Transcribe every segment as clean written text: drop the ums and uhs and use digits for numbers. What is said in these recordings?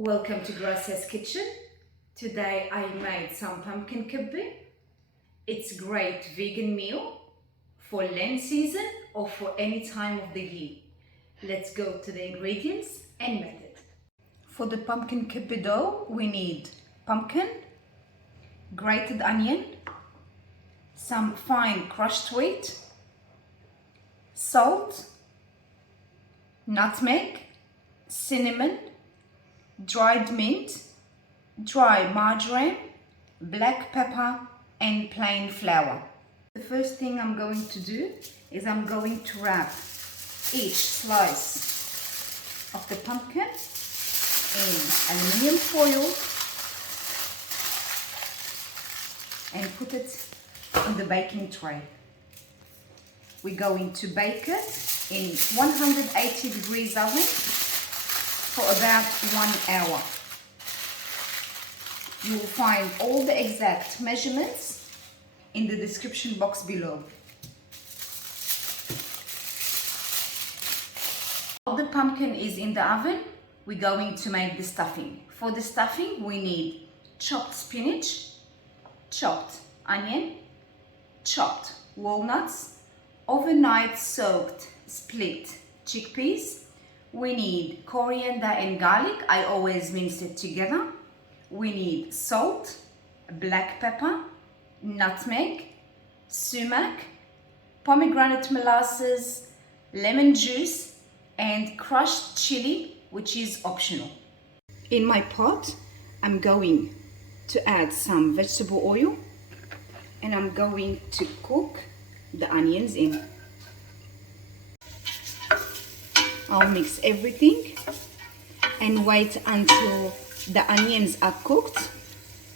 Welcome to Gracia's kitchen. Today I made some pumpkin kebbe. It's a great vegan meal for Lent season or for any time of the year. Let's go to the ingredients and method. For the pumpkin kebbe dough, we need pumpkin, grated onion, some fine crushed wheat, salt, nutmeg, cinnamon, dried mint, dry marjoram, black pepper and plain flour. The first thing I'm going to do is I'm going to wrap each slice of the pumpkin in aluminium foil and put it in the baking tray. We're going to bake it in 180 degrees oven for about 1 hour. You will find all the exact measurements in the description box below. While the pumpkin is in the oven, we're going to make the stuffing. For the stuffing, we need chopped spinach, chopped onion, chopped walnuts, overnight soaked split chickpeas. We need coriander and garlic. I always mince it together. We need salt, black pepper, nutmeg, sumac, pomegranate molasses, lemon juice, and crushed chili, which is optional. In my pot, I'm going to add some vegetable oil and I'm going to cook the onions in. I'll mix everything and wait until the onions are cooked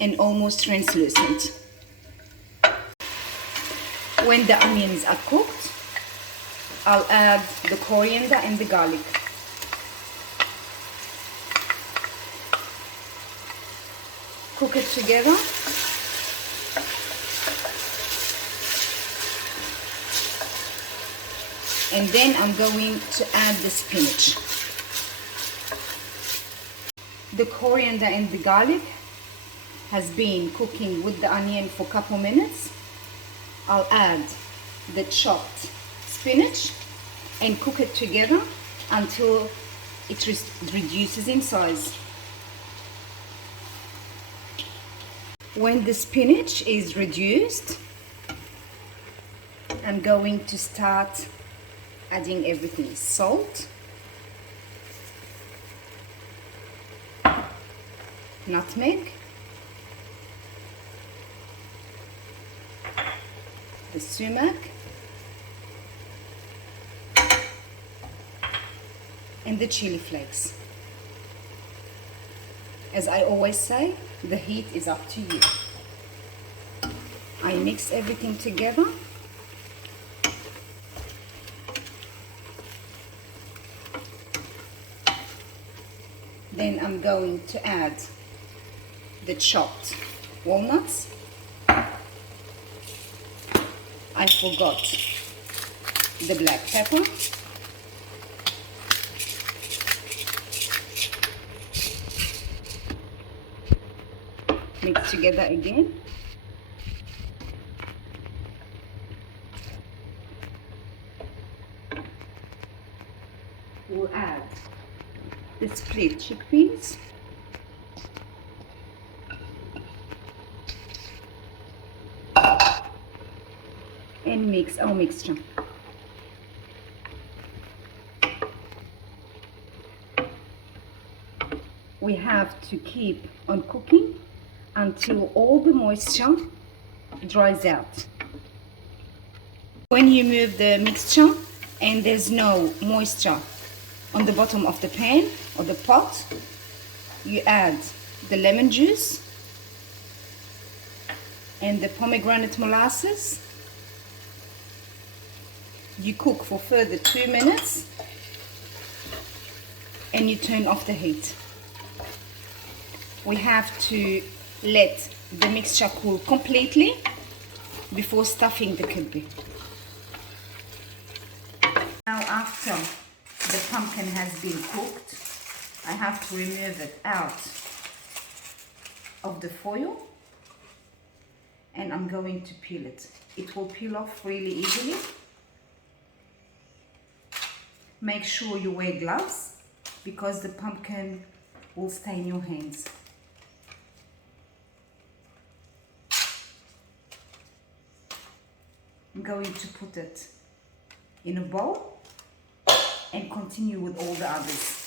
and almost translucent. When the onions are cooked, I'll add the coriander and the garlic. Cook it together. And then I'm going to add the spinach. The coriander and the garlic has been cooking with the onion for a couple minutes. I'll add the chopped spinach and cook it together until it reduces in size. When the spinach is reduced, I'm going to start adding everything: salt, nutmeg, the sumac, and the chili flakes. As I always say, the heat is up to you. I mix everything together. Then I'm going to add the chopped walnuts. I forgot the black pepper. Mix together again. We'll add the split chickpeas, and mix our mixture. We have to keep on cooking until all the moisture dries out. When you move the mixture and there's no moisture on the bottom of the pan or the pot, you add the lemon juice and the pomegranate molasses. You cook for further 2 minutes and you turn off the heat. We have to let the mixture cool completely before stuffing the kebbe. Now after the pumpkin has been cooked, I have to remove it out of the foil, and I'm going to peel it. It will peel off really easily. Make sure you wear gloves because the pumpkin will stain your hands. I'm going to put it in a bowl and continue with all the others.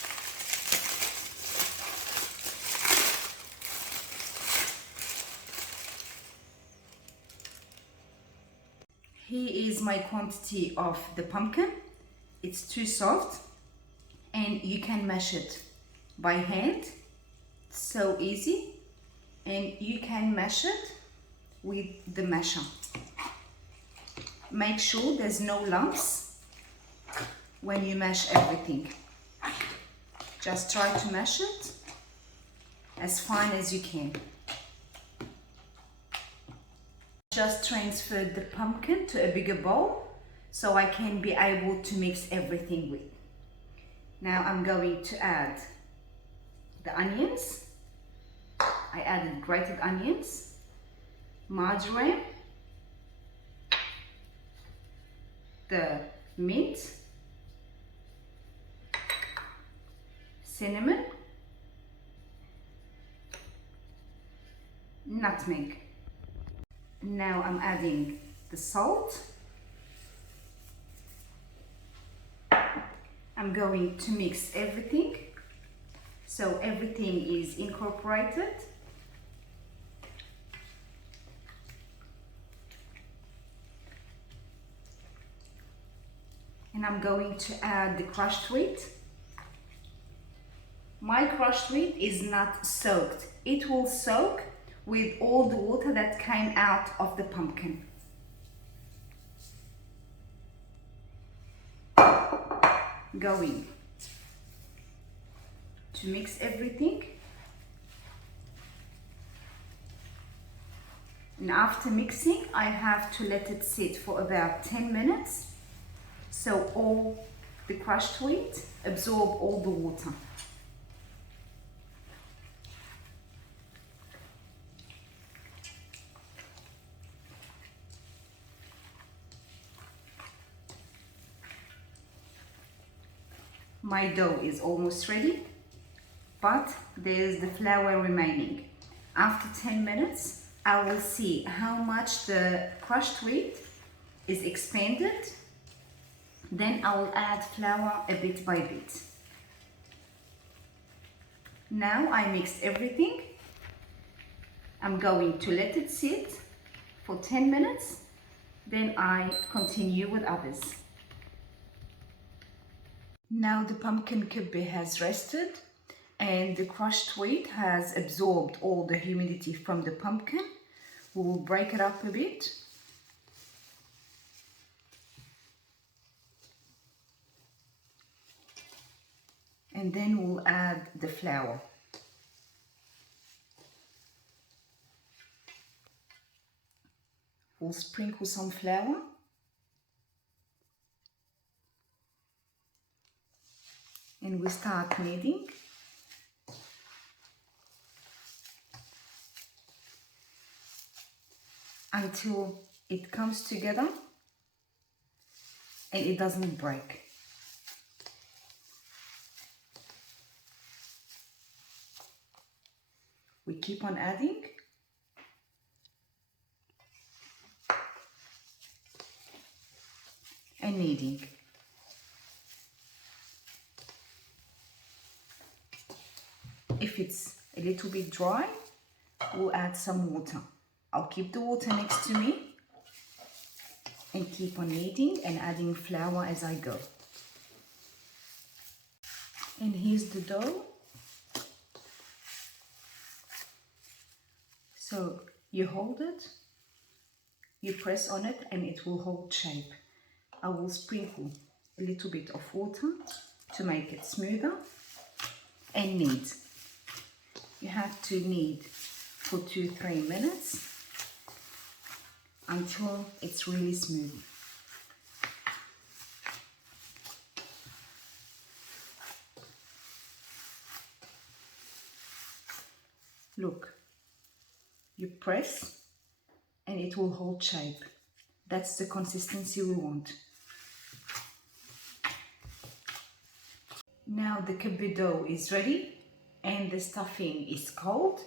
Here is my quantity of the pumpkin. It's too soft and you can mash it by hand. It's so easy, and you can mash it with the masher. Make sure there's no lumps when you mash everything. Just try to mash it as fine as you can. Just transferred the pumpkin to a bigger bowl so I can be able to mix everything with. Now I'm going to add the onions. I added grated onions, marjoram, the mint, cinnamon, nutmeg. Now I'm adding the salt. I'm going to mix everything so everything is incorporated. And I'm going to add the crushed wheat. My crushed wheat is not soaked. It will soak with all the water that came out of the pumpkin. Going to mix everything. And after mixing, I have to let it sit for about 10 minutes so all the crushed wheat absorb all the water. My dough is almost ready, but there's the flour remaining. After 10 minutes, I will see how much the crushed wheat is expanded. Then I will add flour a bit by bit. Now I mixed everything. I'm going to let it sit for 10 minutes. Then I continue with others. Now the pumpkin kebbe has rested and the crushed wheat has absorbed all the humidity from the pumpkin. We will break it up a bit. And then we'll add the flour. We'll sprinkle some flour. And we start kneading. Until it comes together and it doesn't break. We keep on adding. And kneading. If it's a little bit dry, we'll add some water. I'll keep the water next to me and keep on kneading and adding flour as I go. And here's the dough. So you hold it, you press on it and it will hold shape. I will sprinkle a little bit of water to make it smoother and knead. You have to knead for 2-3 minutes until it's really smooth. Look, you press and it will hold shape. That's the consistency we want. Now the kebbe dough is ready and the stuffing is cold.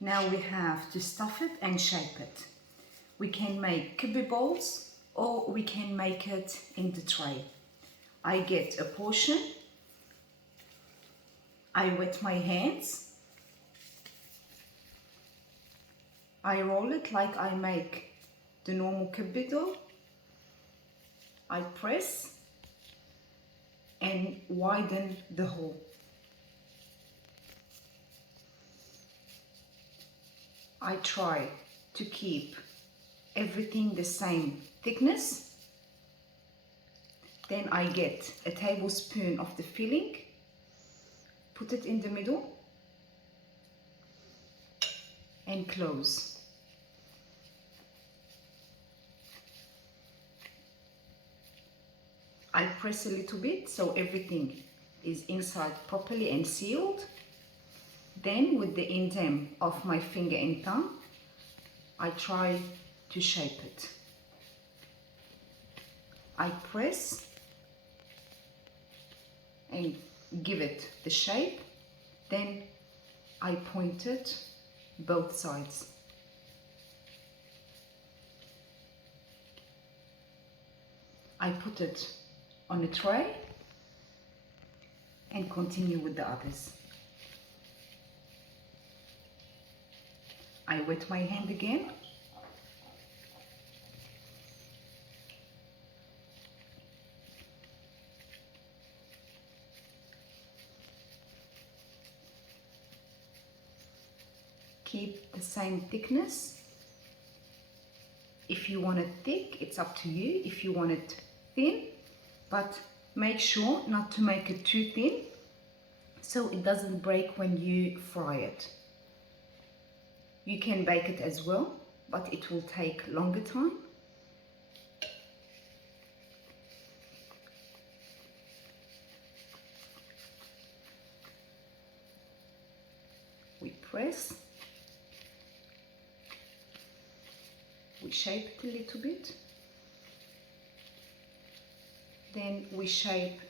Now we have to stuff it and shape it. We can make kebbe balls or we can make it in the tray. I get a portion, I wet my hands, I roll it like I make the normal kebbe dough. I press and widen the hole. I try to keep everything the same thickness. Then I get a tablespoon of the filling, put it in the middle and close. I press a little bit so everything is inside properly and sealed. Then with the indent of my finger and thumb, I try to shape it. I press and give it the shape, then I point it both sides. I put it on a tray and continue with the others. I wet my hand again. Keep the same thickness. If you want it thick, it's up to you. If you want it thin, but make sure not to make it too thin so it doesn't break when you fry it. You can bake it as well, but it will take longer time. We press, we shape it a little bit, then we shape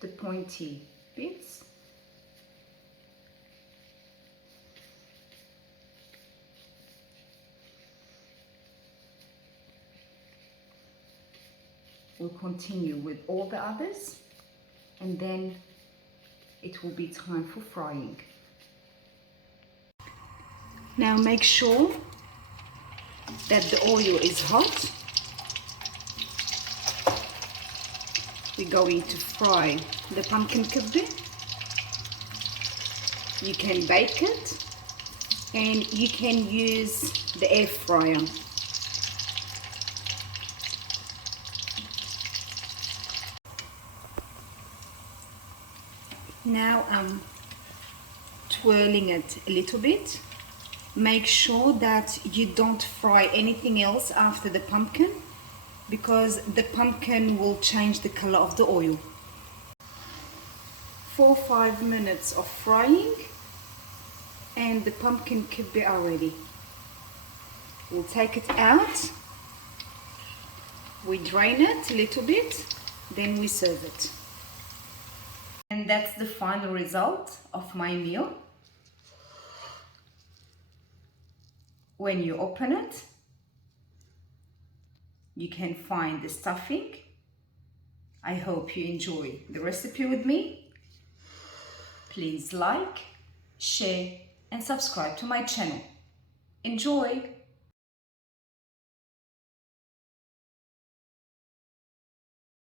the pointy bits. We'll continue with all the others and then it will be time for frying. Now make sure that the oil is hot. We're going to fry the pumpkin kebbe. You can bake it and you can use the air fryer. Now I'm twirling it a little bit. Make sure that you don't fry anything else after the pumpkin because the pumpkin will change the color of the oil. 4 or 5 minutes of frying and the pumpkin kebbe are ready. We'll take it out, we drain it a little bit, then we serve it. And that's the final result of my meal. When you open it, you can find the stuffing. I hope you enjoy the recipe with me. Please like, share and subscribe to my channel. Enjoy!